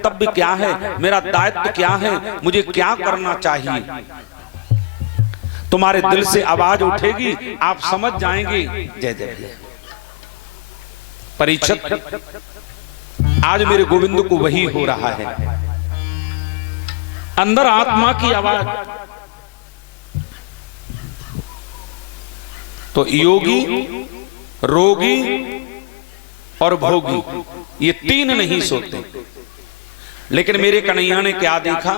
कर्तव्य क्या है, मेरा दायित्व क्या है, मुझे क्या करना चाहिए। तुम्हारे दिल से आवाज उठेगी, आप समझ जाएंगे। जय जय। परीक्षित, आज मेरे गोविंद को वही हो रहा है, अंदर आत्मा की आवाज। तो योगी, रोगी और भोगी, ये तीन नहीं सोते। लेकिन मेरे कन्हैया ने क्या देखा?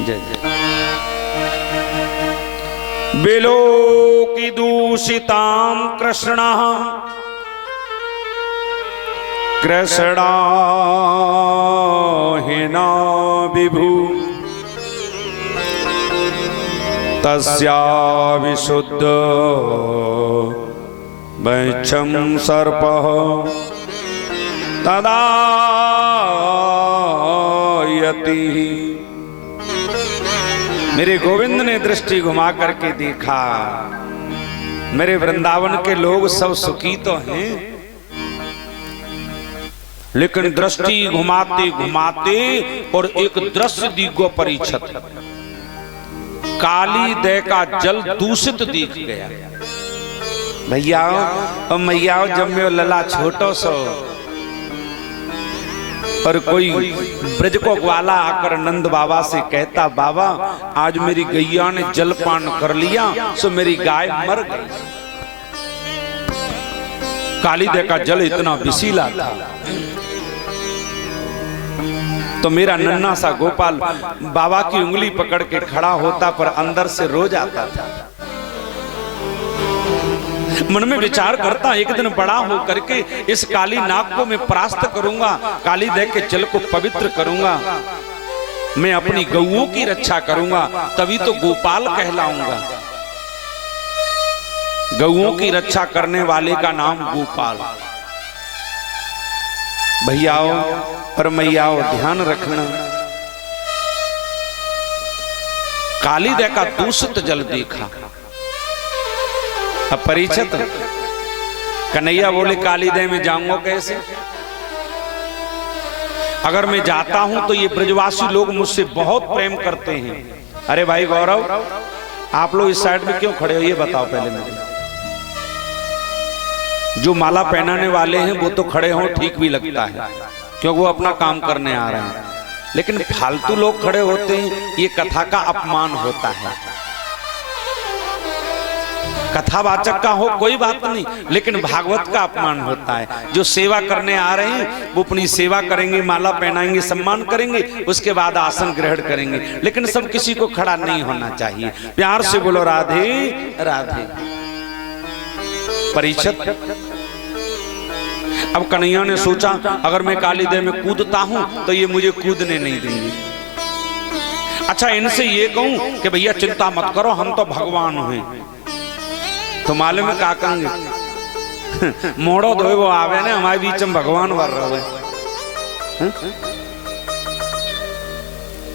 जय जय। बिलोकी दूषिताम कृष्ण कृष्णा हिना विभु तस्या विशुद्ध वैच्छं सर्पः तदा यति। मेरे गोविंद ने दृष्टि घुमा करके देखा, मेरे वृंदावन के लोग सब सुखी तो हैं, लेकिन दृष्टि घुमाते घुमाते और एक दृश्य दिखो परीक्षित, काली दय का जल दूषित दिख गया। भैया और मैया जम्मे लला छोटो सो, और कोई ब्रज को ग्वाला आकर नंद बाबा से कहता, बाबा आज मेरी गैया ने जलपान कर लिया सो मेरी गाय मर गई। काली दय का जल इतना विशीला था। तो मेरा नन्हा सा गोपाल बाबा की उंगली पकड़ के खड़ा होता, पर अंदर से रो जाता था। मन में विचार करता, एक दिन बड़ा हो करके इस काली नाग को मैं परास्त करूंगा, काली दय के जल को पवित्र करूंगा, मैं अपनी गौओं की रक्षा करूंगा, तभी तो गोपाल कहलाऊंगा। गौओं की रक्षा करने वाले का नाम गोपाल। भैयाओ और मैयाओ ध्यान रखना, काली दय का दूषित जल देखा। अब परीक्षित, कन्हैया बोले काली दय में जाऊंगा कैसे? अगर मैं जाता हूं तो ये ब्रजवासी लोग मुझसे बहुत प्रेम करते हैं। अरे भाई गौरव, आप लोग इस साइड में क्यों खड़े हो, ये बताओ पहले मुझे। जो माला पहनाने वाले हैं वो तो खड़े हों ठीक भी लगता है, क्योंकि वो अपना काम करने आ रहे हैं, लेकिन फालतू लोग खड़े होते हैं, ये कथा का अपमान होता है। कथावाचक का हो कोई बात नहीं, लेकिन भागवत का अपमान होता है। जो सेवा करने आ रहे हैं वो अपनी सेवा करेंगे, माला पहनाएंगे, सम्मान करेंगे, उसके बाद आसन ग्रहण करेंगे, लेकिन सब किसी को खड़ा नहीं होना चाहिए। प्यार से बोलो राधे राधे। परीक्षित, अब कन्हैया ने सोचा अगर मैं काली दय में कूदता हूं तो ये मुझे कूदने नहीं देंगे। अच्छा, इनसे ये कहूं कि भैया चिंता मत करो, हम तो भगवान हैं, तो मालूम है का कहेंगे, मोड़ो दो वो आवे ने हमारे बीच में भगवान वर रहे।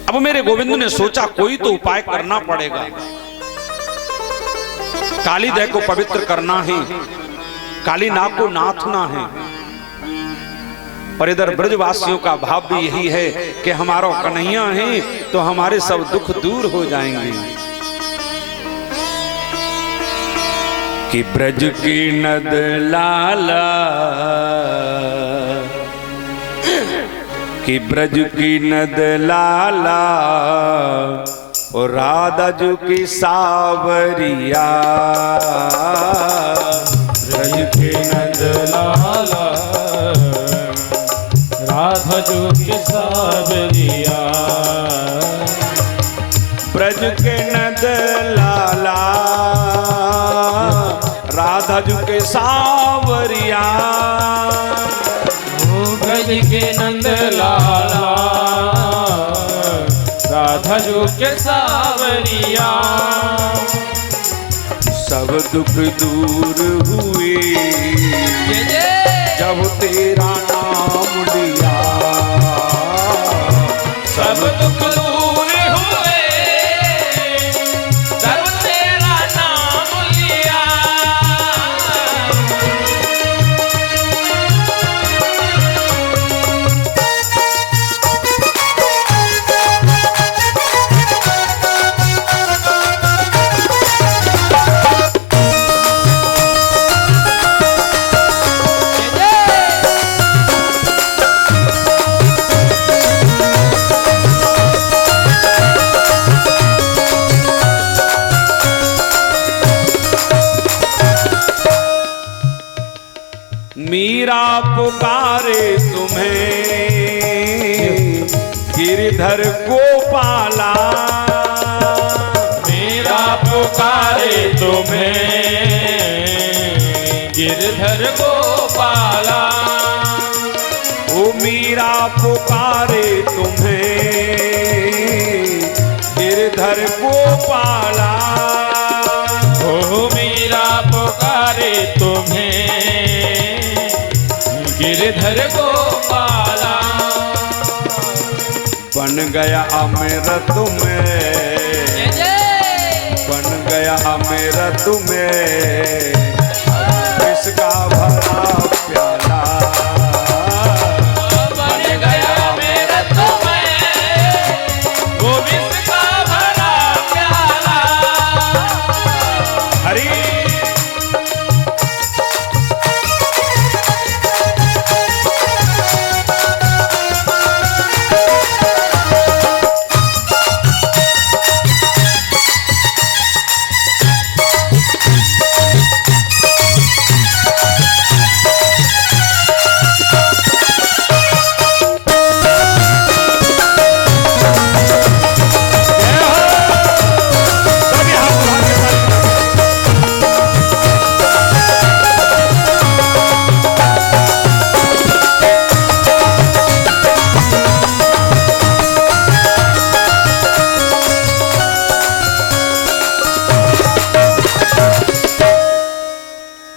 अब मेरे गोविंद ने सोचा कोई तो उपाय करना पड़ेगा, काली दय को पवित्र करना है, काली नाग को नाथना है। और इधर ब्रजवासियों का भाव भी यही है कि हमारा कन्हैया है तो हमारे सब दुख दूर हो जाएंगे। कि ब्रज की नद लाला, कि ब्रज की नद लाला, और राधा जो की सावरिया, ब्रज के नंद लाला, राधा जो की सावरिया, ब्रज के नंद लाला, राधा जो के सावरिया, ब्रज के नंद लाला, राधा जो के सावरिया, सब दुख दूर हुए जब तेरा नाम लिया, सब दुख दूर हुए जब तेरा नाम लिया, तुम्हें गिरधर गोपाला, मेरा पुकारे तुम्हें गिरधर गोपाला। ओ मीरा पुकारे तुम्हें गिरधर गोपाला, ओ मेरा पुकारे तुम्हें गिरधर गोपाला। बन गया अमृत में, बन गया अमृत में इसका भरा प्याला, बन गया मेरा तुम्हें वो विष का भरा प्याला। हरी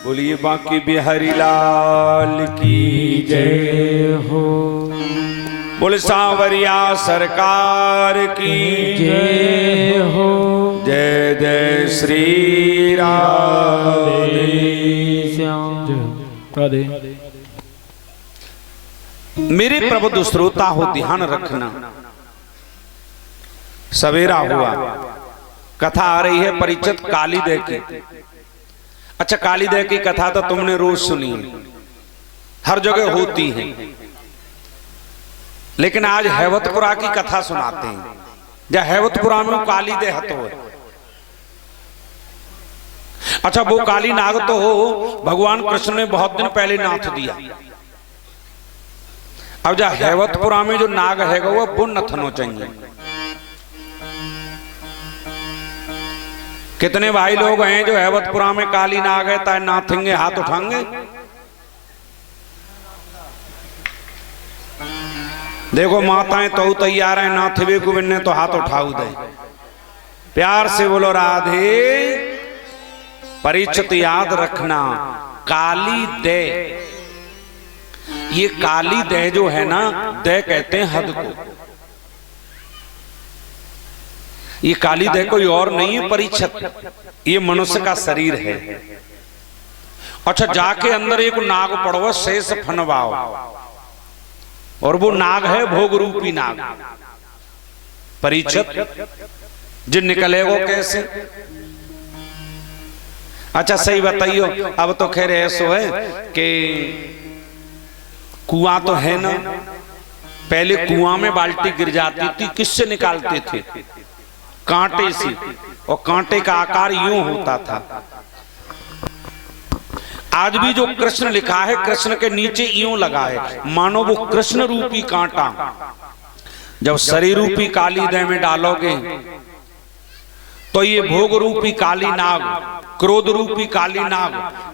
बोलिए बांके बिहारी लाल की जय हो, बोले सांवरिया सरकार की जय हो। जय जय श्री राधे। राधे। मेरे प्रबुद्ध श्रोता हो, ध्यान रखना। सवेरा हुआ, कथा आ रही है परिचित कालीदय की। अच्छा, कालीदय की कथा तो तुमने रोज सुनी है, हर जगह होती है, लेकिन आज हैवतपुरा की कथा सुनाते हैं। या हैवतपुरा में कालीदय हतो है। अच्छा, वो काली नाग तो भगवान कृष्ण ने बहुत दिन पहले नाथ दिया। अब जा हैवतपुरा में जो नाग है वो नथनो चाहिए। कितने भाई लोग हैं जो हैवतपुरा में काली नाग है ताए नाथेंगे, हाथ उठाएंगे। देखो माताएं तो तैयार है, नाथवे को बिन्ने तो हाथ उठाऊ दे। प्यार से बोलो राधे। परिचित याद रखना, काली दे, ये काली दे जो है ना, दे कहते हैं हद को। ये काली दे कोई और नहीं है परिचित, ये मनुष्य का शरीर है। अच्छा, जाके अंदर एक नाग पड़ो, शेष फनवाओ, और वो नाग है भोग रूपी नाग। परिचित जिन निकलेगो कैसे? अच्छा सही बताइयो। अब तो खैर ऐसा है कि कुआं तो है ना, पहले कुआं में बाल्टी गिर जाती थी, किससे निकालते थे? कांटे से, और कांटे का आकार यूं होता था। आज भी जो कृष्ण लिखा है, कृष्ण के नीचे यूं लगा है, मानो वो कृष्ण रूपी कांटा जब शरीर रूपी काली दय में डालोगे तो ये भोग रूपी काली नाग, क्रोध रूपी काली नाग,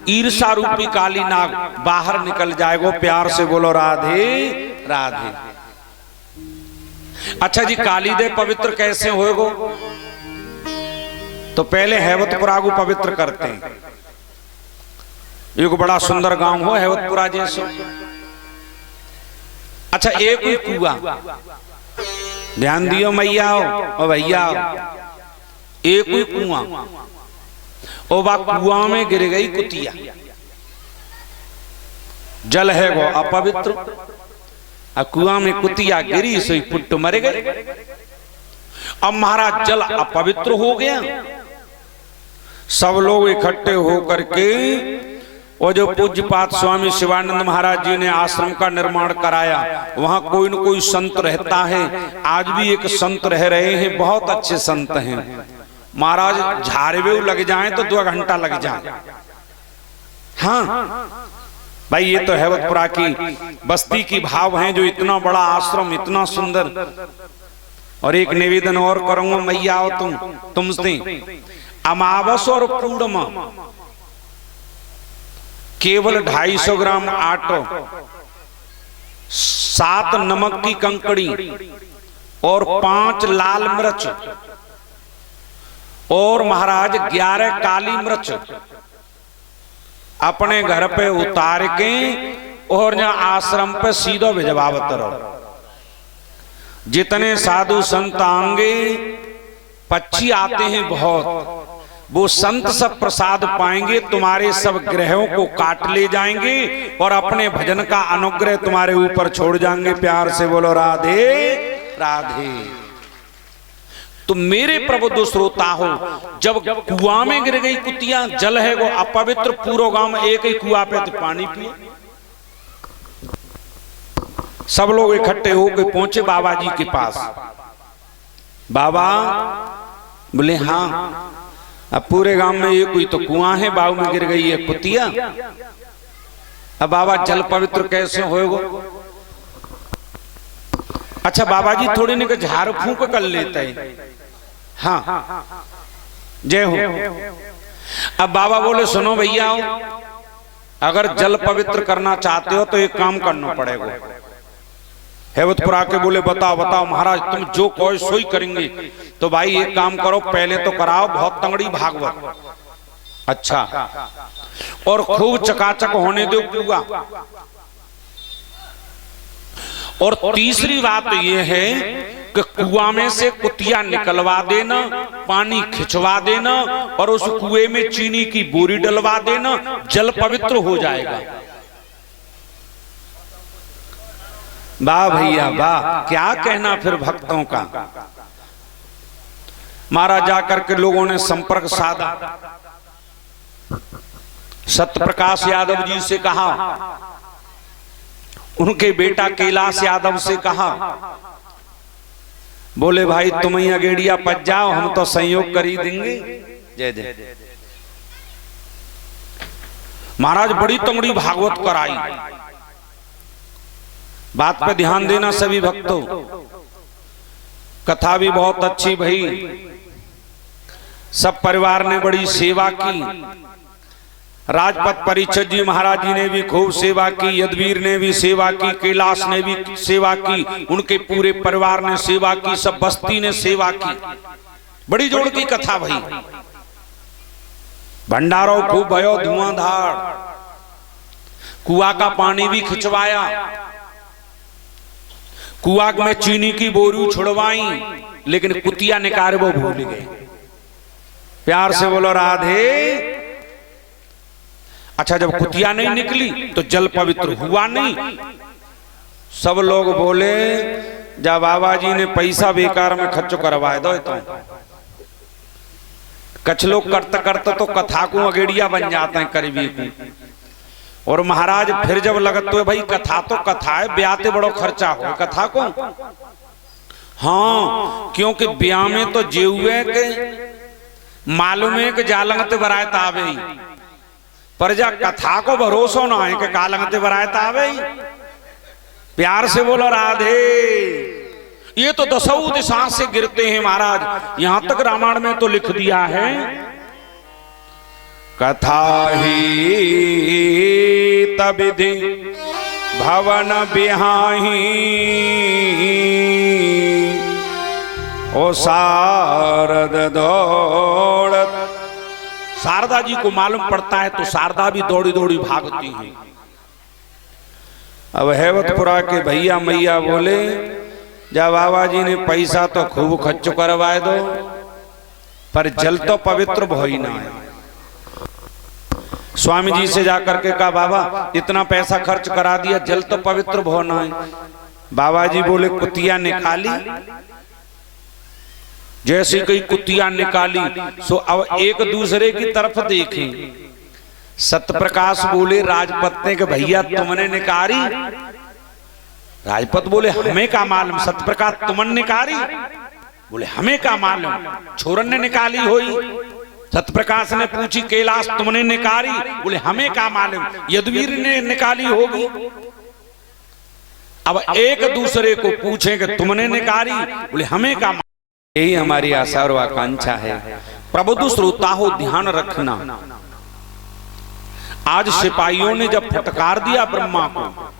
ईर्षा रूपी काली नाग बाहर निकल जाएगो। प्यार से बोलो राधे राधे। अच्छा जी, काली दय पवित्र कैसे होएगो? तो पहले हैवतपुरा को पवित्र करते हैं। एक बड़ा सुंदर गांव हो हैवतपुरा जैसे। अच्छा, एक ही कुआं, ध्यान दियो मैया और भैया, एक ही कुआं, और वह कुआं में गिर गई कुतिया। जल है वो अपवित्र, और कुआं में कुतिया गिरी, सोई पुट्ट मर गए। अब महाराज जल अपवित्र हो गया। सब लोग इकट्ठे होकर के, और जो पूज्यपात स्वामी शिवानंद महाराज जी ने आश्रम का निर्माण कराया, वहां कोई न कोई संत रहता है। आज भी एक संत रह रहे हैं, बहुत अच्छे संत हैं। महाराज झाड़वे लग जाए तो 2 घंटा लग जाए। हाँ, भाई ये तो हैवतपुरा की बस्ती की भाव हैं, जो इतना बड़ा आश्रम, इतना सुंदर। और एक निवेदन और करूंगा, मैया आओ तुमसे अमावस और पूर्णिमा केवल 250 ग्राम आटो, 7 नमक की कंकड़ी और 5 लाल मिर्च और महाराज 11 काली मिर्च अपने घर पे उतार के और यहाँ आश्रम पे सीधा भिजवावत रहो। जितने साधु संत आएंगे, पक्षी आते हैं बहुत, वो संत सब प्रसाद पाएंगे, तुम्हारे सब ग्रहों को काट ले जाएंगे और अपने भजन का अनुग्रह तुम्हारे ऊपर छोड़ जाएंगे। प्यार से बोलो राधे राधे। तो मेरे प्रबुद्ध श्रोता हो, जब कुआं में गिर गई कुतिया, जल है वो अपवित्र, पूरा गांव में एक ही कुआं पे तो पानी पिए। सब लोग इकट्ठे होकर पहुंचे बाबा जी के पास। बाबा बोले हाँ, अब पूरे गांव में ये कोई तो कुआं है, बाबू में गिर गई है कुतिया, अब बाबा जल पवित्र कैसे होएगा? अच्छा बाबा जी थोड़ी ने झाड़ फूंक कर लेते हैं। हाँ जय हो। अब बाबा बोले सुनो भैया, अगर जल पवित्र करना चाहते हो तो एक काम करना पड़ेगा। हैवतपुरा के बोले बताओ बताओ महाराज, तुम जो कोई सोई करेंगे। तो भाई एक काम करो, पहले तो कराओ बहुत तंगड़ी भागवत, अच्छा, और खूब चकाचक होने दो कुआं। और तीसरी बात यह है कि कुआं में से कुतिया निकलवा देना, पानी खिंचवा देना और उस कुएं में चीनी की बोरी डलवा देना, जल पवित्र हो जाएगा। वाह भैया वाह, क्या कहना फिर भक्तों का। महाराज जाकर के लोगों ने संपर्क साधा, सत्य प्रकाश यादव जी से कहा, उनके बेटा कैलाश यादव से कहा, बोले भाई तुम ही अगेड़िया पच जाओ, हम तो संयोग कर ही देंगे। जय जय। महाराज बड़ी तंगड़ी भागवत कराई। बात पे ध्यान देना सभी भक्तों, कथा भी बहुत अच्छी भई, सब परिवार ने बड़ी सेवा की। राजपत परीक्षित जी महाराज जी ने भी खूब सेवा की, यदवीर ने भी सेवा की, कैलाश ने भी सेवा की, उनके पूरे परिवार ने सेवा की, सब बस्ती ने सेवा की। बड़ी जोड़ की कथा भई। भंडारो खूब भयो धुआंधार, कुआं का पानी भी खिंचवाया, कुआं में चीनी की बोरी छुड़वाई, लेकिन कुतिया निकाल वो भूल गए। प्यार से बोलो राधे। अच्छा जब कुतिया नहीं निकली तो जल पवित्र हुआ नहीं। सब लोग बोले जब बाबा जी ने पैसा बेकार में खर्च करवाए दो, तो कछ लोग करते करते तो कथा को अगेड़िया बन जाते हैं करीबी को। और महाराज फिर जब लगते है भाई कथा तो कथा है, ब्याते बड़ो खर्चा हो कथा को। हाँ क्योंकि ब्याह में तो जेउए के मालूम है कि जालंगत बरायत आवे, पर जा कथा को भरोसा ना है कि कालंगत बरायत आवे। प्यार से बोलो राधे। ये तो दसों दिशा से गिरते हैं महाराज, यहां तक रामायण में तो लिख दिया है, कथा ही तबिधि भवन बिहाही, ओ शारद दौड़त। शारदा जी को मालूम पड़ता है तो शारदा भी दौड़ी दौड़ी भागती है। अब हैवतपुरा के भैया मैया बोले जब बाबा जी ने पैसा तो खूब खर्च करवाए दो, पर जल तो पवित्र भोई ना है। स्वामी जी से जाकर के कहा बाबा इतना पैसा खर्च करा दिया, जल तो पवित्र भोना है। बाबा जी बोले कुतिया निकाली, जैसी कई कुतिया निकाली सो अब एक दूसरे की तरफ देखें। सत्य प्रकाश बोले राजपत ने कि भैया तुमने निकारी। राजपत बोले हमें का मालूम। सत्य प्रकाश तुमने निकारी? बोले हमें का मालूम, छोरन ने निकाली होई। सत्यप्रकाश ने पूछी कैलाश तुमने निकाली? बोले हमें क्या मालूम, यदुवीर ने निकाली होगी। अब एक दूसरे को पूछे कि तुमने निकाली? बोले हमें क्या मालूम। यही हमारी आशा और आकांक्षा है। प्रबुद्ध श्रोता हो, ध्यान रखना। आज सिपाहियों ने जब फटकार दिया ब्रह्मा को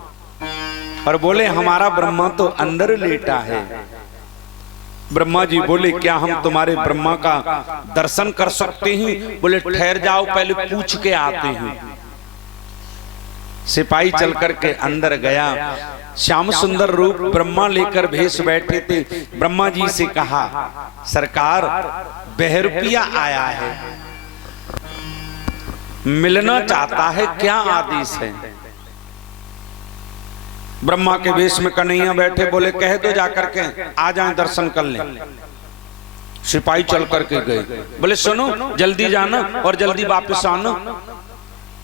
और बोले हमारा ब्रह्मा तो अंदर लेटा है, ब्रह्मा जी बोले क्या हम तुम्हारे ब्रह्मा का दर्शन कर सकते हैं? बोले ठहर जाओ, पहले पूछ के आते हैं। सिपाही चल करके अंदर गया। श्याम सुंदर रूप ब्रह्मा लेकर भेष बैठे थे। ब्रह्मा जी से कहा सरकार बहरूपिया आया है, मिलना चाहता है, क्या आदेश है? ब्रह्मा के वेश में कन्हैया बैठे। बोले कह दो जाकर के आ जाए, दर्शन कर लें। सिपाही चल करके गए। बोले सुनो, जल्दी जाना और जल्दी वापस आना।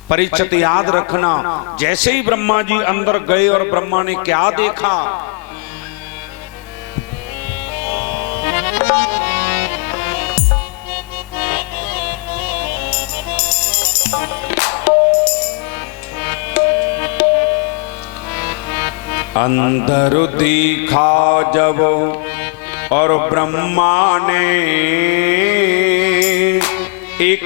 परीक्षित याद रखना, जैसे ही ब्रह्मा जी अंदर गए और ब्रह्मा ने क्या देखा, अंदर देखा जब और ब्रह्मा ने एक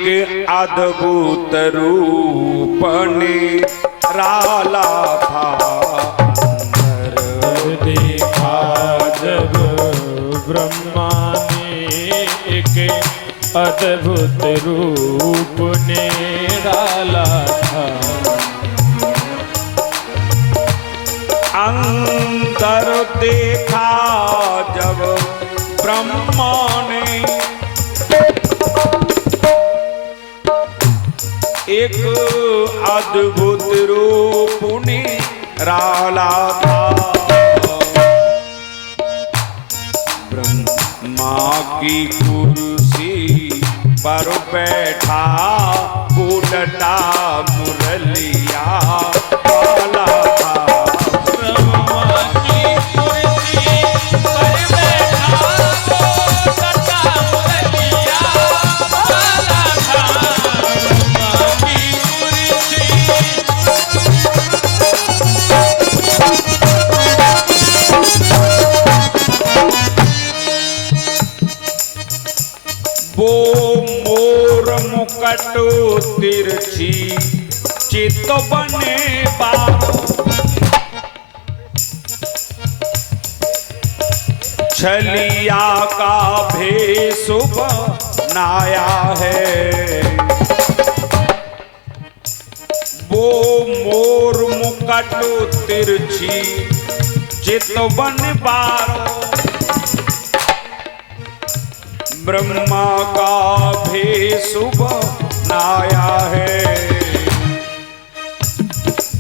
अद्भुत रूप निराला था। अंदर देखा जब ब्रह्मा ने एक अद्भुत रूप निराला था। अंदर देखा जब ब्रह्मा ने एक अद्भुत रूप निराला था। ब्रह्मा की कुर्सी पर बैठा उड़ता मुरलिया वाला था। वो मोर मुकटो तिरछी चित बने बाबू, छलिया का भेष बनाया है। वो मोर मुकटो तिरछी चित बन बारो, ब्रह्मा का भेष बनाया है।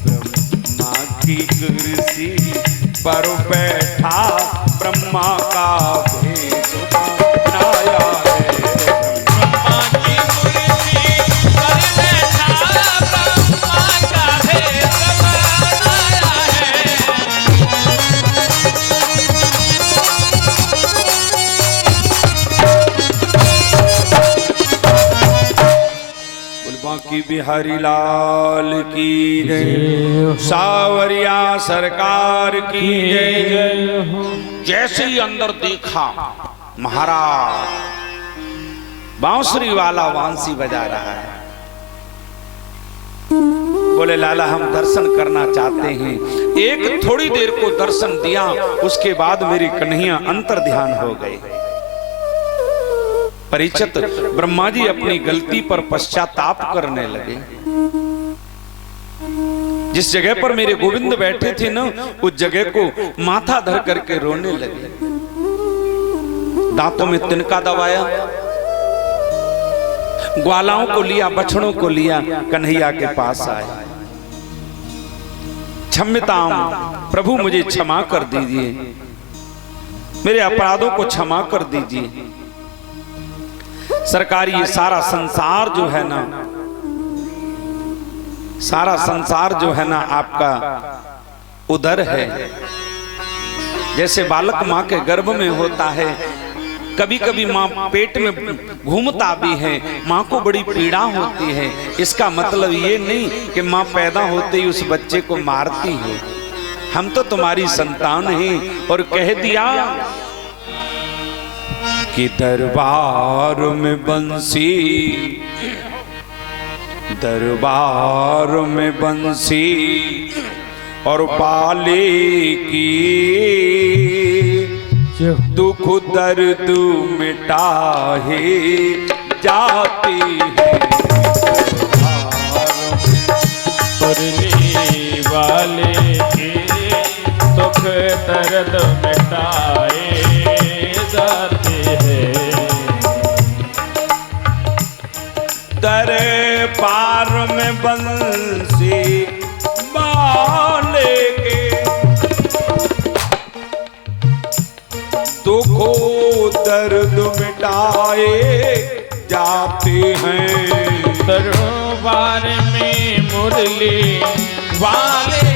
ब्रह्मा की कुर्सी पर बैठा ब्रह्मा का भेष बनाया है। ब्रह्मा की कुर्सी पर बैठा ब्रह्मा का भेष बनाया है। बाकी बिहारी लाल की जय, सावरिया सरकार की जय। जैसे ही अंदर देखा महाराज बांसुरी वाला बांसी बजा रहा है। बोले लाला हम दर्शन करना चाहते हैं। एक थोड़ी देर को दर्शन दिया, उसके बाद मेरी कन्हैया अंतर ध्यान हो गए। परीक्षित ब्रह्मा जी अपनी गलती पर पश्चाताप करने लगे। जिस जगह पर मेरे गोविंद बैठे थे ना, उस जगह को माथा धर करके रोने लगे। दांतों में तिनका दबाया, ग्वालाओं को लिया, बछड़ों को लिया, कन्हैया के पास आए। क्षम्यताम प्रभु, मुझे क्षमा कर दीजिए, मेरे अपराधों को क्षमा कर दीजिए। सरकार ये सारा संसार जो है ना, सारा संसार जो है ना आपका उदर है। जैसे बालक मां के गर्भ में होता है कभी कभी माँ पेट में घूमता भी है, माँ को बड़ी पीड़ा होती है। इसका मतलब ये नहीं कि माँ पैदा होते ही उस बच्चे को मारती है। हम तो तुम्हारी संतान हैं। और कह दिया कि दरबार में बंसी, दरबार में बंसी और पाले की दुख दर्द मिटाहे जाती है। मुरली वाले के दुख दर्द मिटाए जाते हैं। दरबार में बंसी वाले के दुखो दर्द मिटाए जाते हैं। दरबार में मुरली वाले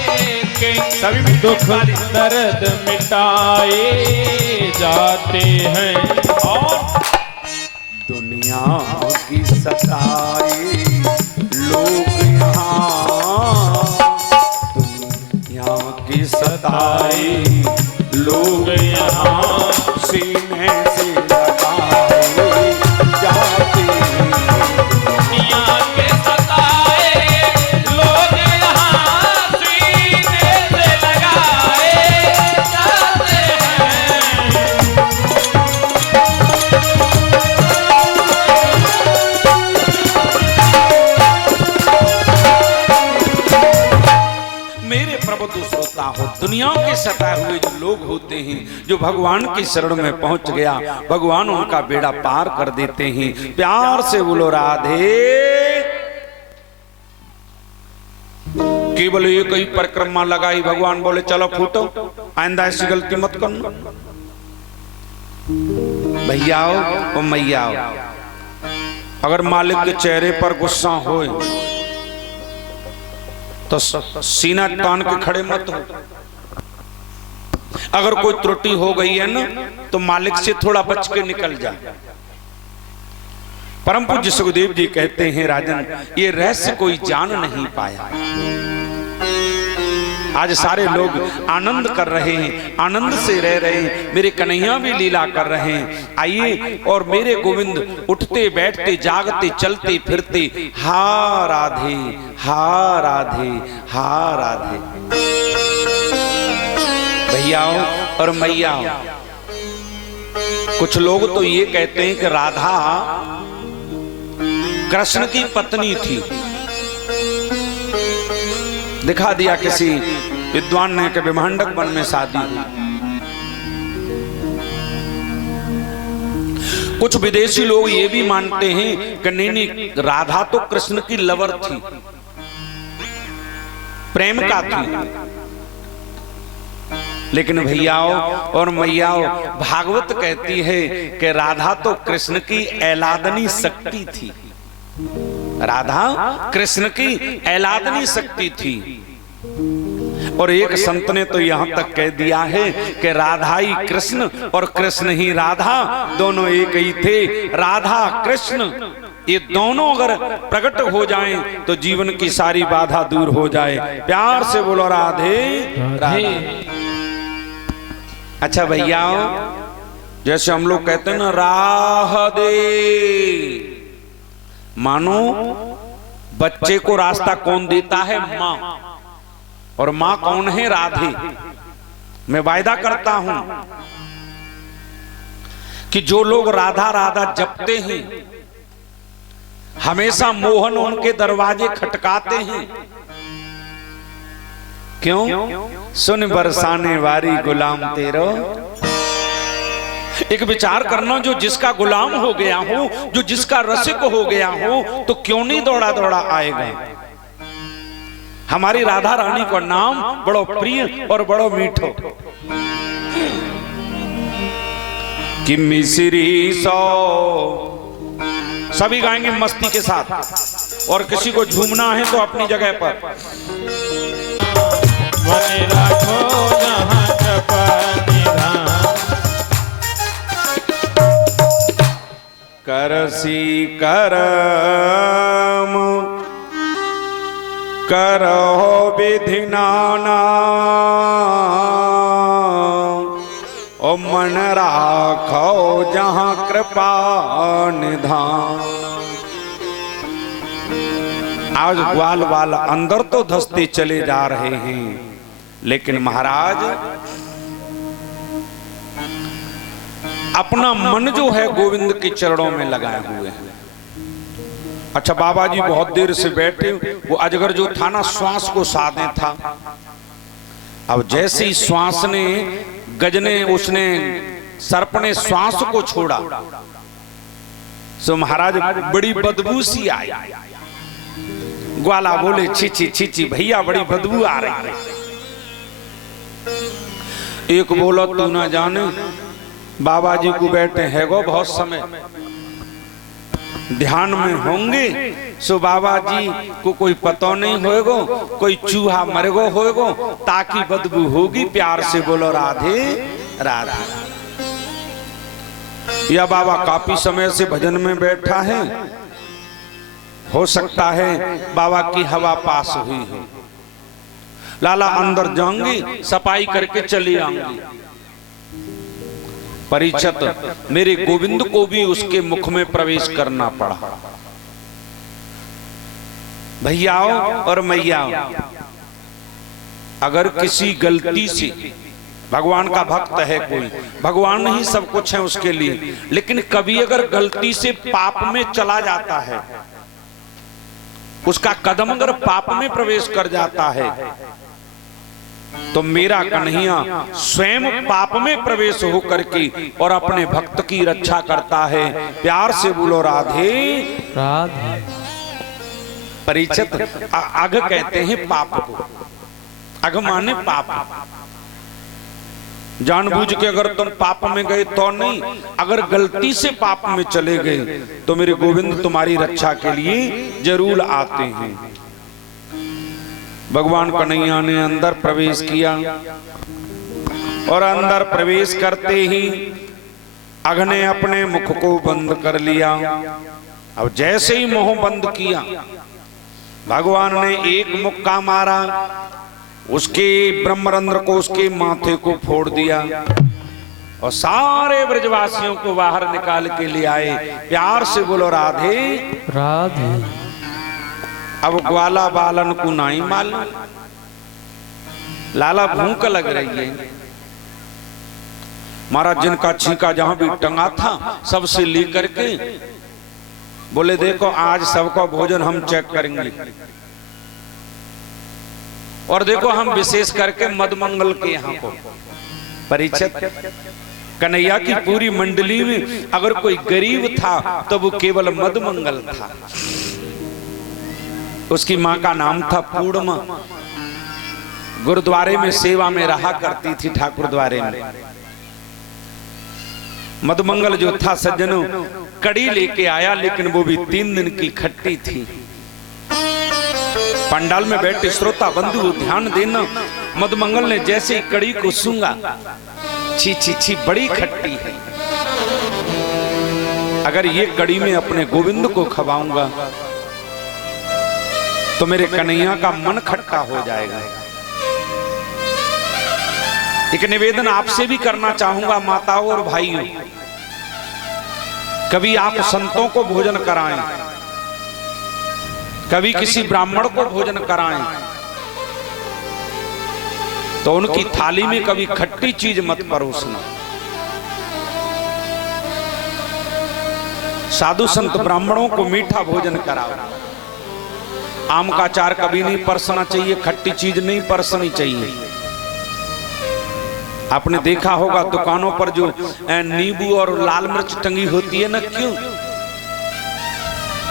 के दुख दर्द मिटाए जाते हैं। और दुनिया की सताई लोग यहाँ, दुनिया की सताई लोग यहाँ सीने से लगाए जाते हैं। दुनिया के सताए लोग यहाँ सीने से लगाए जाते हैं। मेरे प्रबुद्ध श्रोता हो, दुनिया के सताए हुए जो लोग होते हैं, जो भगवान की शरण में पहुंच गया, भगवान उनका बेड़ा पार कर देते हैं। प्यार से बोलो राधे। केवल एक ही परिक्रमा लगाई, भगवान बोले चलो फूटो, आइंदा ऐसी गलती मत करना। भैया आओ और मैया आओ। अगर मालिक के चेहरे पर गुस्सा हो तो सीना तान के खड़े मत हो। अगर कोई त्रुटि हो गई है ना तो मालिक से थोड़ा बच के निकल जा। परम पूज्य सुखदेव जी कहते हैं, राजन ये रहस्य कोई जान नहीं पाया। आज सारे लोग आनंद कर रहे हैं, आनंद से रह रहे हैं, मेरे कन्हैया भी लीला कर रहे हैं। आइए और मेरे गोविंद उठते बैठते जागते चलते फिरते हा राधे हा राधे हा राधे। भैयाओ और मैयाओ, कुछ लोग तो ये कहते हैं कि राधा कृष्ण की पत्नी थी। दिखा दिया किसी विद्वान ने कि विभांडक वन में शादी हुई। कुछ विदेशी लोग ये भी मानते हैं कि नहीं, राधा तो कृष्ण की लवर थी, प्रेम का थी। लेकिन भैयाओ और मैयाओ, भागवत कहती है कि राधा तो कृष्ण की ऐलादनी शक्ति थी। राधा कृष्ण की ऐलादनी शक्ति थी। और एक संत ने तो यहां तक कह दिया है कि राधा ही कृष्ण और कृष्ण ही राधा, दोनों एक ही थे। राधा कृष्ण ये दोनों अगर प्रकट हो जाएं तो जीवन की सारी बाधा दूर हो जाए। प्यार से बोलो राधे राधे। अच्छा भैया, जैसे हम लोग कहते हैं ना राह दे, मानो बच्चे को रास्ता कौन देता है? माँ। और माँ कौन है? राधे। मैं वायदा करता हूं कि जो लोग राधा राधा जपते हैं, हमेशा मोहन उनके दरवाजे खटकाते हैं। क्यों? सुन बरसाने वारी गुलाम तेरो। एक विचार करना, जो जिसका गुलाम हो गया हो, जो जिसका रसिक हो गया हो, तो क्यों नहीं दौड़ा दौड़ा आएगा। हमारी राधा रानी का नाम बड़ो प्रिय और बड़ो मीठो। कि मिश्री सो सभी गाएंगे मस्ती के साथ, और किसी को झूमना है तो अपनी जगह पर। मन राखो जहाँ जप निधान, करम करो विधि नाना ओ मन राखो जहाँ कृपा निधान। आज ग्वाल वाल अंदर तो धसते चले जा रहे हैं, लेकिन महाराज अपना मन जो है गोविंद के चरणों में लगाए हुए हैं। अच्छा बाबा जी बहुत देर से बैठे, वो अजगर जो था ना श्वास को साधे था। अब जैसे ही श्वास ने गजने उसने सर्प ने श्वास को छोड़ा सो महाराज बड़ी बदबू सी आई। ग्वाला बोले छी छी भैया बड़ी बदबू आ रही है। एक बोला तू ना जाने बाबा जी को बैठे है गो बहुत समय ध्यान में होंगे, सो बाबा जी को कोई पता नहीं होएगो, कोई चूहा मरेगो होएगो ताकि बदबू होगी। प्यार से बोलो राधे राधे। या बाबा काफी समय से भजन में बैठा है, हो सकता है बाबा की हवा पास हुई हो। लाला अंदर जाऊंगी सफाई करके चली आऊंगी। परीक्षित मेरे गोविंद को भी उसके मुख में प्रवेश करना पड़ा। भैयाओ और मैयाओ, अगर किसी गलती से भगवान का भक्त है कोई, भगवान ही सब कुछ है उसके लिए, लेकिन कभी अगर गलती से पाप में चला जाता है, उसका कदम अगर पाप में प्रवेश कर जाता है, तो मेरा कन्हैया स्वयं पाप में प्रवेश होकर के और अपने भक्त की रक्षा करता है। प्यार से बोलो राधे राधे। परीक्षित अघ कहते हैं पाप को। अघ माने पाप। जानबूझ के अगर तुम पाप में गए तो नहीं, अगर गलती से पाप में चले गए तो मेरे गोविंद तुम्हारी रक्षा के लिए जरूर आते हैं। भगवान कन्हैया ने अंदर प्रवेश किया और अंदर प्रवेश करते ही अघ ने अपने मुख को बंद कर लिया। अब जैसे ही मुंह बंद किया, भगवान ने एक मुक्का मारा, उसके ब्रह्मरंध्र को उसके माथे को फोड़ दिया और सारे ब्रजवासियों को बाहर निकाल के ले आए। प्यार से बोलो राधे राधे। अब ग्वाला बालन को नहीं मालूम, लाला भूख लग रही है। महाराज जिनका छींका जहां भी टंगा था सबसे लेकर के बोले देखो आज सबका भोजन हम चेक करेंगे और देखो हम विशेष करके मदमंगल के यहाँ को। परीक्षित कन्हैया की पूरी मंडली में अगर कोई गरीब था तो वो केवल मदमंगल था। उसकी मां का नाम था पूर्णमा। गुरुद्वारे में सेवा में रहा करती थी, ठाकुर द्वारे में। मदमंगल जो था सज्जनों कड़ी लेके आया, लेकिन वो भी 3 दिन की खट्टी थी। पंडाल में बैठे श्रोता बंधु ध्यान देना, मदमंगल ने जैसे ही कड़ी को सूंघा, छी छी छी बड़ी खट्टी है, अगर ये कड़ी में अपने गोविंद को खवाऊंगा तो मेरे कन्हैया का मन खट्टा हो जाएगा। एक निवेदन आपसे भी करना चाहूंगा माताओं और भाइयों, कभी आप संतों को भोजन कराएं, कभी किसी ब्राह्मण को भोजन कराएं, तो उनकी थाली में कभी खट्टी चीज मत परोसना। साधु संत ब्राह्मणों को मीठा भोजन कराओ। आम का अचार कभी नहीं परसना चाहिए, खट्टी चीज नहीं परसनी चाहिए। आपने देखा होगा दुकानों पर जो नींबू और लाल मिर्च टंगी होती है ना, क्यों?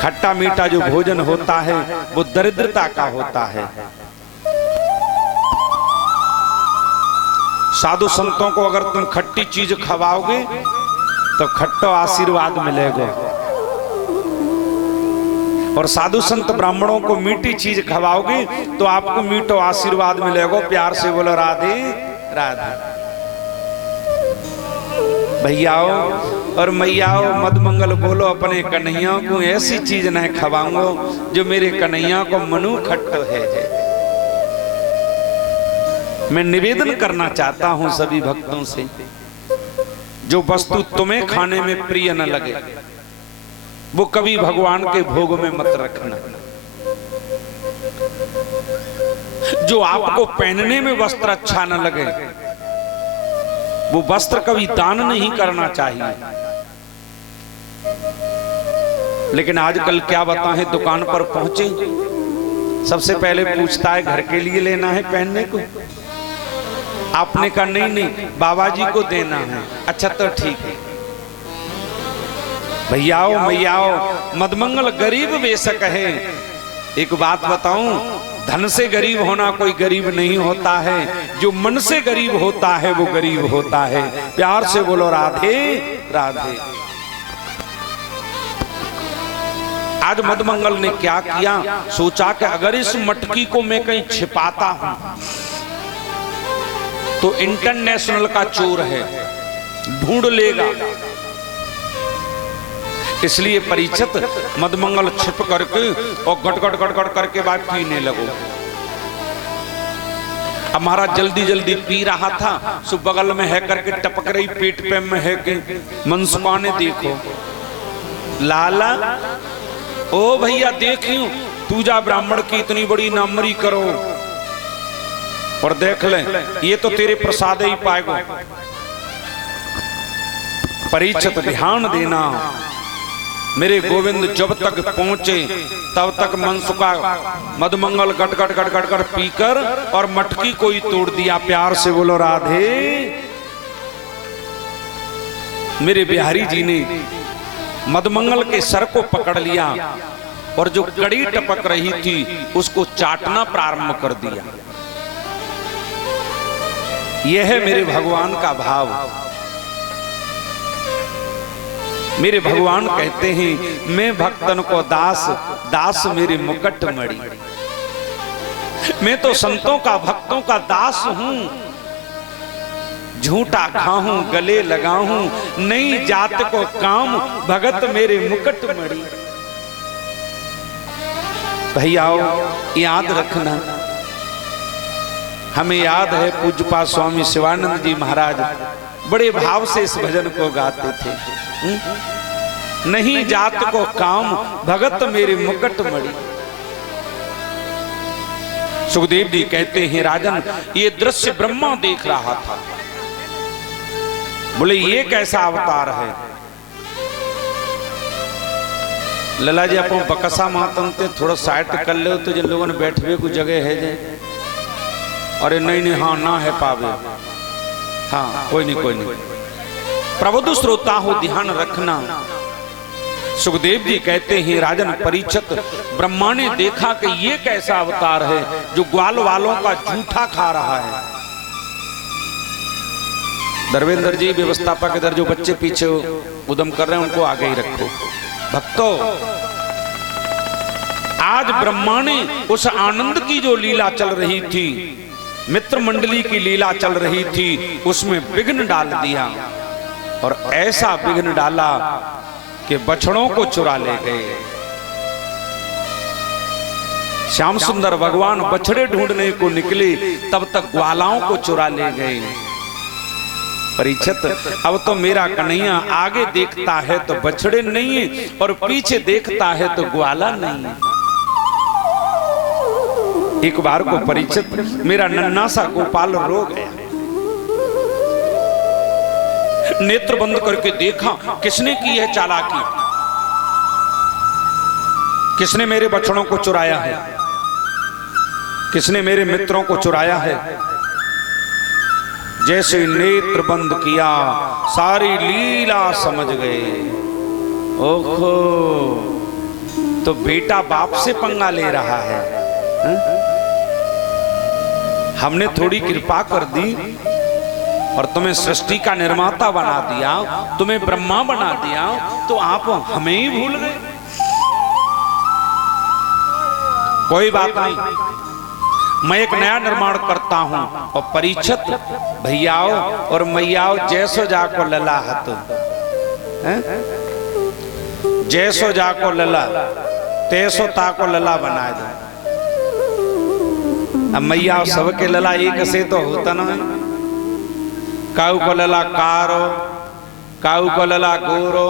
खट्टा मीठा जो भोजन होता है वो दरिद्रता का होता है। साधु संतों को अगर तुम खट्टी चीज खवाओगे तो खट्टा आशीर्वाद मिलेगा, और साधु संत ब्राह्मणों को मीठी चीज खवाओगे तो आपको मीठो आशीर्वाद मिलेगा। प्यार से बोलो राधे राधे। भैयाओ और मैयाओ मदमंगल बोलो अपने कन्हैया को ऐसी चीज न खवाऊंगो जो मेरे कन्हैया को मनु खट्टो है। मैं निवेदन करना चाहता हूं सभी भक्तों से, जो वस्तु तुम्हें खाने में प्रिय न लगे वो कभी भगवान के भोग में मत रखना। जो आपको पहनने में वस्त्र अच्छा न लगे वो वस्त्र कभी दान नहीं करना चाहिए। लेकिन आजकल क्या बताएं, दुकान पर पहुंचे सबसे पहले पूछता है घर के लिए लेना है पहनने को। आपने कहा नहीं बाबा जी को देना है। अच्छा तो ठीक है। भैयाओ मैयाओ मदमंगल गरीब बेशक है, एक बात बताऊं, धन से गरीब होना कोई गरीब नहीं होता है, जो मन से गरीब होता है वो गरीब होता है। प्यार से बोलो राधे राधे। आज मदमंगल ने क्या किया, सोचा कि अगर इस मटकी को मैं कहीं छिपाता हूं तो इंटरनेशनल का चोर है, ढूंढ लेगा। इसलिए परीक्षित मदमंगल छिप करके और गटगट गटगट करके बाद पीने लगो। अब महाराज जल्दी जल्दी पी रहा था, सो बगल में है करके टपक रही पेट पे में है के मनसुबा ने देखो, लाला ओ भैया देखियो तू जा ब्राह्मण की इतनी बड़ी नामरी करो और देख ले ये तो तेरे प्रसाद ही पाएगो। परीक्षित ध्यान देना, मेरे गोविंद जब तक पहुंचे तब तक मनसुखा मदमंगल गट गट गट गट गट पीकर और मटकी को ही तोड़ दिया। प्यार से बोलो राधे। मेरे बिहारी जी ने मदमंगल के सर को पकड़ लिया और जो कड़ी टपक रही थी उसको चाटना प्रारंभ कर दिया। यह है मेरे भगवान का भाव। मेरे भगवान कहते हैं मैं भक्तन को दास, दास मेरे मुकुट मणि। मैं तो संतों का भक्तों का दास हूं, झूठा खाऊं गले लगाऊं, नई जात को काम भगत मेरे मुकुट मणि। भैयाओ याद रखना, हमें याद है पूज्यपाद स्वामी शिवानंद जी महाराज बड़े भाव से इस भजन को गाते थे। नहीं जात को काम भगत मेरे मुकुट मणि। सुखदेव जी कहते हैं राजन ये दृश्य ब्रह्मा देख रहा था, बोले ये कैसा अवतार है। लला जी आप बकसा मातम ते थोड़ा साइड कर ले तो जिन लोगों ने बैठवे को जगह है जे। अरे नहीं हाँ ना है पावे, हाँ कोई नहीं। प्रबुद्ध श्रोता हो ध्यान रखना। सुखदेव जी कहते हैं राजन परीक्षित ब्रह्मा ने देखा कि ये कैसा अवतार है जो ग्वाल वालों का जूठा खा रहा है। धर्मेंद्र जी व्यवस्थापक इधर जो बच्चे पीछे उदम कर रहे हैं उनको आगे ही रखो। भक्तों आज ब्रह्मा ने उस आनंद की जो लीला चल रही थी, मित्र मंडली की लीला चल रही थी, उसमें विघ्न डाल दिया और ऐसा विघ्न डाला कि बछड़ों को चुरा ले गए। श्याम सुंदर भगवान बछड़े ढूंढने को निकले तब तक ग्वालाओं को चुरा ले गए। परीक्षित अब तो मेरा कन्हैया आगे देखता है तो बछड़े नहीं है और पीछे देखता है तो ग्वाला नहीं है। एक बार को परीक्षित मेरा नन्ना सा गोपाल रो गया। नेत्र बंद करके देखा किसने की है चालाकी, किसने मेरे बछड़ों को चुराया है, किसने मेरे मित्रों को चुराया है। जैसे नेत्र बंद किया सारी लीला समझ गए। ओहो तो बेटा बाप से पंगा ले रहा है। हमने थोड़ी कृपा कर दी और तुम्हें सृष्टि का निर्माता बना दिया, तुम्हें ब्रह्मा बना दिया, तो आप हमें ही भूल गए। कोई बात नहीं, मैं एक नया निर्माण करता हूं और परीक्षित भैयाओ और मैयाओ जैसो जाको लला हतो, जैसो जाको लला तैसो ताको लला बनाए दो। अब मैयाओ सबके लला एक से तो होता ना, काऊ को लला कारो, काऊ को लला गोरो,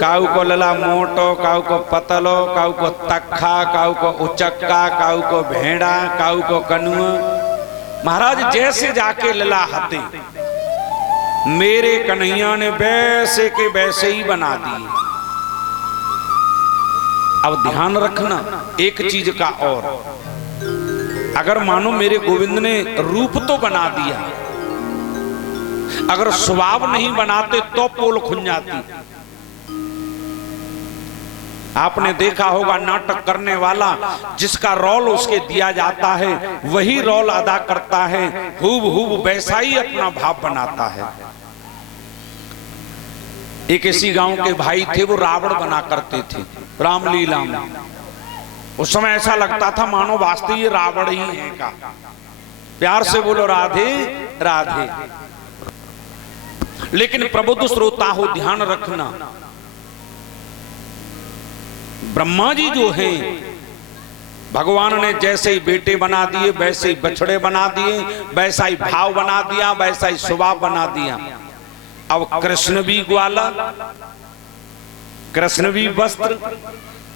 काऊ को लला मोटो, काऊ को पतलो, काऊ को तखा, काऊ को उचक्का, काऊ को भेड़ा, काऊ को कनुआ। महाराज जैसे जाके लला हते मेरे कन्हैया ने वैसे के वैसे ही बना दिए। अब ध्यान रखना एक चीज का, और अगर मानो मेरे गोविंद ने रूप तो बना दिया, अगर स्वभाव नहीं बनाते तो पोल खुल जाती। आपने देखा होगा नाटक करने वाला जिसका रोल उसके दिया जाता है वही रोल अदा करता है, हूबहू वैसा ही अपना भाव बनाता है। एक ऐसी गांव के भाई थे, वो रावण बना करते थे रामलीला में। उस समय ऐसा लगता था मानो वास्तव ये रावण ही है का। प्यार से बोलो राधे राधे। लेकिन प्रबुद्ध श्रोता हो ध्यान रखना, ब्रह्मा जी जो हैं भगवान ने जैसे ही बेटे बना दिए वैसे ही बछड़े बना दिए, वैसा ही भाव बना दिया, वैसा ही स्वभाव बना दिया। अब कृष्ण भी ग्वाला, कृष्ण भी वस्त्र,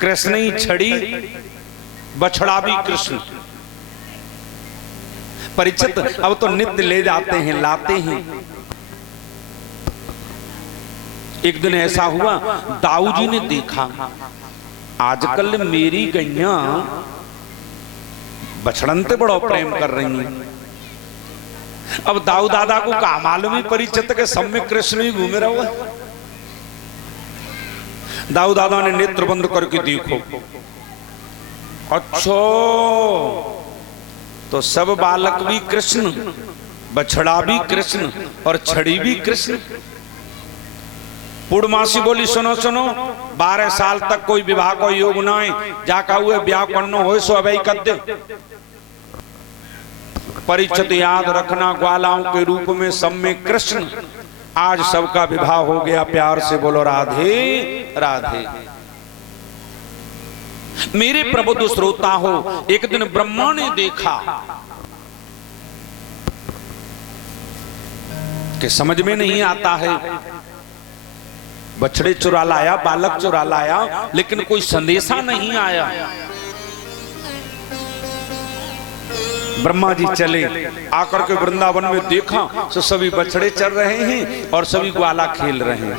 कृष्ण ही छड़ी, बछड़ा भी कृष्ण। परिचित अब तो नित्य ले जाते हैं लाते हैं। एक दिन ऐसा हुआ, दाऊ जी ने देखा आजकल मेरी गैया बछड़न ते बड़ो प्रेम कर रही हैं। अब दाऊ दादा को का मालूम ही परिचित के सब में कृष्ण ही घूमे रहो। दाऊ दादा ने नेत्र बंद करके देखो, अच्छा तो सब बालक भी कृष्ण, बछड़ा भी कृष्ण और छड़ी भी कृष्ण। पूर्णमासी बोली सुनो सुनो, 12 साल तक कोई विवाह को योग ना है, जाका हुए ब्याह करनो हो सो अभी कर दे। परिचित याद रखना, ग्वालाओं के रूप में सब में कृष्ण। आज सबका विवाह हो गया, प्यार से बोलो राधे राधे। मेरे प्रबुद्ध श्रोता हो, एक दिन ब्रह्मा ने देखा कि समझ में नहीं आता है, बछड़े चुरा लाया, बालक चुरा लाया, लेकिन कोई संदेशा नहीं आया। ब्रह्मा जी चले, आकर के वृंदावन में देखा तो सभी बछड़े चल रहे हैं और सभी ग्वाला खेल रहे हैं।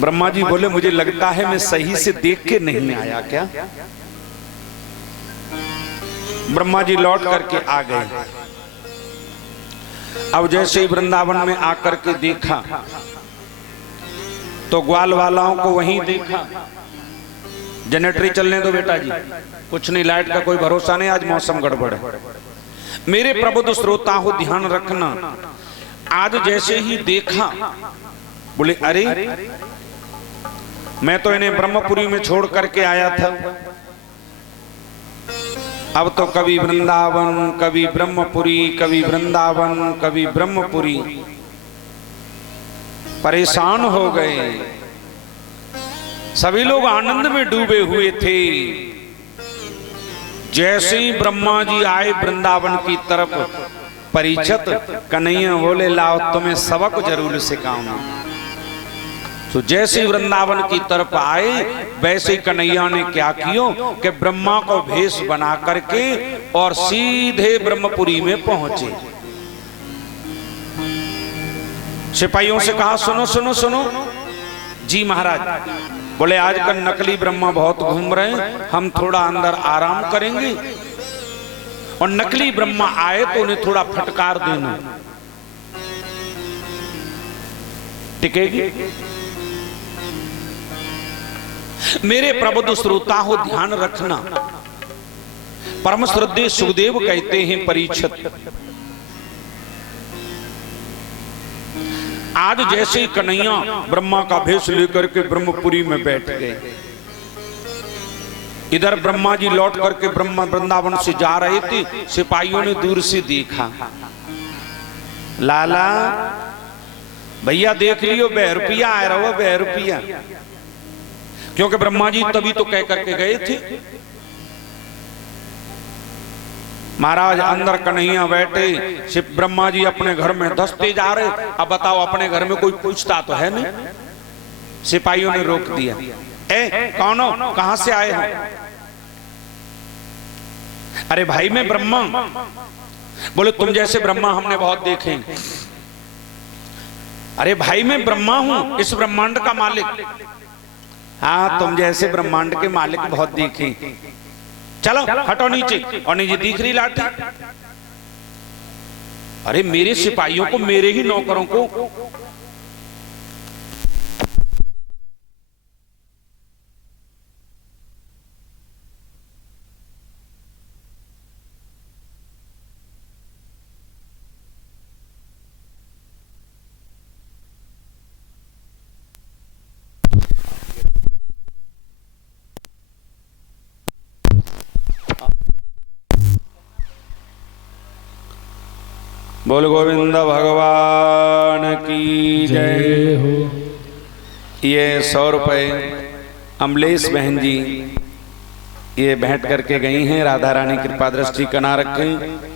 ब्रह्मा जी बोले मुझे लगता है मैं सही से देख के नहीं आया क्या। ब्रह्मा जी लौट करके आ गए। अब जैसे ही वृंदावन में आकर के देखा तो ग्वाल वालाओं को वहीं देखा। जनरेटरी चलने दो बेटा जी, कुछ नहीं, लाइट का कोई भरोसा नहीं, आज मौसम गड़बड़ है। मेरे प्रबुद्ध श्रोता हो ध्यान रखना, आज जैसे ही देखा बोले अरे मैं तो इन्हें ब्रह्मपुरी में छोड़ करके आया था, अब तो कभी वृंदावन, कभी ब्रह्मपुरी, कभी वृंदावन, कभी ब्रह्मपुरी, परेशान हो गए। सभी लोग आनंद में डूबे हुए थे। जैसे ही ब्रह्मा जी आए वृंदावन की तरफ, परिचित कन्हैया बोले लाओ तुम्हें सबक जरूर सिखाऊं। तो जैसे ही वृंदावन की तरफ आए वैसे ही कन्हैया ने क्या किया कि ब्रह्मा को भेष बना करके और सीधे ब्रह्मपुरी में पहुंचे। सिपाहियों से कहा सुनो सुनो सुनो। जी महाराज। बोले आजकल नकली ब्रह्मा बहुत घूम रहे हैं, हम थोड़ा अंदर आराम करेंगे और नकली ब्रह्मा आए तो उन्हें थोड़ा फटकार देना, टिकेगी। मेरे प्रबुद्ध श्रोता हो ध्यान रखना, परम श्रद्धेय सुखदेव कहते हैं परीक्षित, आज जैसे ही कन्हैया ब्रह्मा का भेष लेकर के ब्रह्मपुरी में बैठ गए, इधर ब्रह्मा जी लौट करके ब्रह्मा वृंदावन से जा रहे थे, सिपाहियों ने दूर से देखा, लाला भैया देख लियो 2 रुपया आ रहा हो, 2 रुपया, क्योंकि ब्रह्मा जी तभी तो कह करके गए थे। महाराज अंदर कन्हैया बैठे, सिर्फ ब्रह्मा जी अपने घर में धसते जा रहे। अब बताओ अपने घर में कोई पूछता तो है नहीं। सिपाहियों ने रोक दिया, ए कौन हो, कहां से आए हो? अरे भाई मैं ब्रह्मा। बोले तुम जैसे ब्रह्मा हमने बहुत देखे। अरे भाई मैं ब्रह्मा हूं, इस ब्रह्मांड का मालिक। हाँ तुम जैसे ब्रह्मांड के मालिक बहुत देखे, चलो हटो नीचे। और नीचे दिख रही लाठी। अरे मेरे सिपाहियों को, मेरे ही नौकरों को बोल गोविंद भगवान की जय हो। ये 100 रुपए अमलेश बहन जी ये भेंट करके गई हैं। राधा रानी कृपा दृष्टि कना रखें।